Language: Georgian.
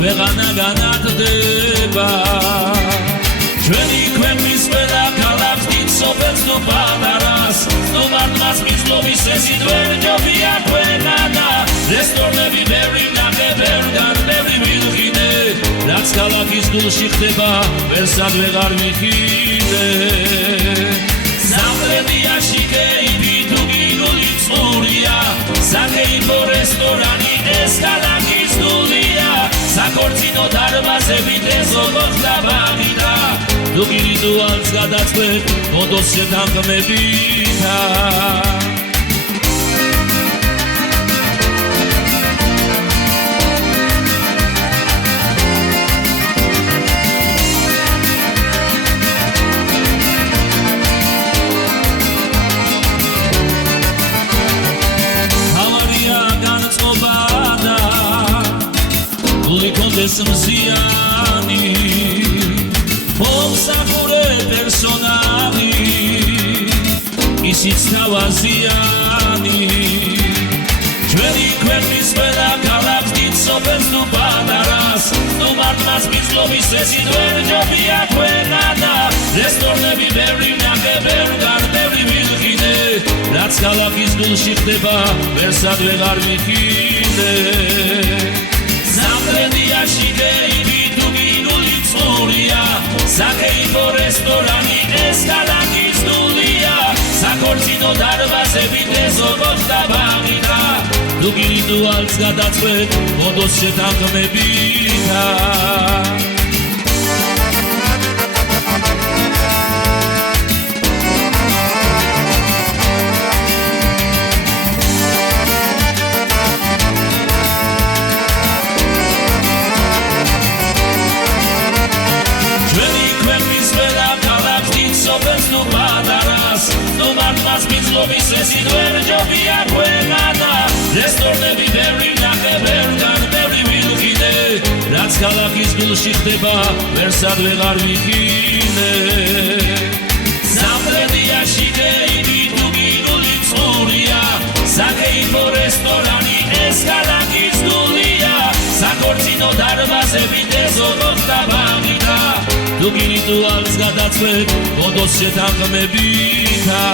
ქვეყანა განათდება ჩვენი ქვეყნის ყველა ქალაქს დიდ სოფელს თუ პატარას სტუმართმაც მისლობის ესით ვერ ჯობია ქვეყანა რესტორნები ბევრი ვნახე ბევრგან ბევრი ვილხინე რაც ქალაქის გულში ხდება ვერსად ვეღარ ვიხილე სამტრედიაში კეიფი თუ გიგული წყურია საკეიფო რესტორანი ეს ქალაქის გულია საქორწინო დარბაზებით ეზო მოხდა ბაღითა თუ გირიდუალს გადაწყვეტ მოდოს შეთანხმებითა გულიქონდეს მზიანი მომსახურე პერსონალი ისიც თავაზიანი ჩვენი ქვეყნის ყველა ქალაქს დიდ სოფელს თუ პატარას სტუმართმაც მისლობის ესით ვერ ჯობია ქვეყანა რესტორნები ბევრი ვნახე ბევრგან ბევრი ვილხინე რაც ქალაქის გულში ხდება ვერსად ვეღარ ვიხილე სამტრედიაში კეიფი თუ გიგული წყურია საკეიფო რესტორანი ეს ქალაქის გულია საქორწინო დარბაზებით ეზო მოხდა ბაღითა თუ გირიდუალს გადაწყვეტ მოდოს შეთანხმებითა სტუმართმაც მისლობის ესით ვერ ჯობია ქვეყანა რესტორნები ბევრი ვნახე ბევრგან ბევრი ვილხინე რაც ქალაქის გულში ხდება ვერსად ვეღარ ვიხილე სამტრედიაში კეიფი თუ გიგული წყურია საკეიფო რესტორანი ეს ქალაქის გულია საქორწინო დარბაზებით ეზო მოხდა ბაღითა თუ გირიდუალს გადაწყვეტ მოდოს შეთანხმებითა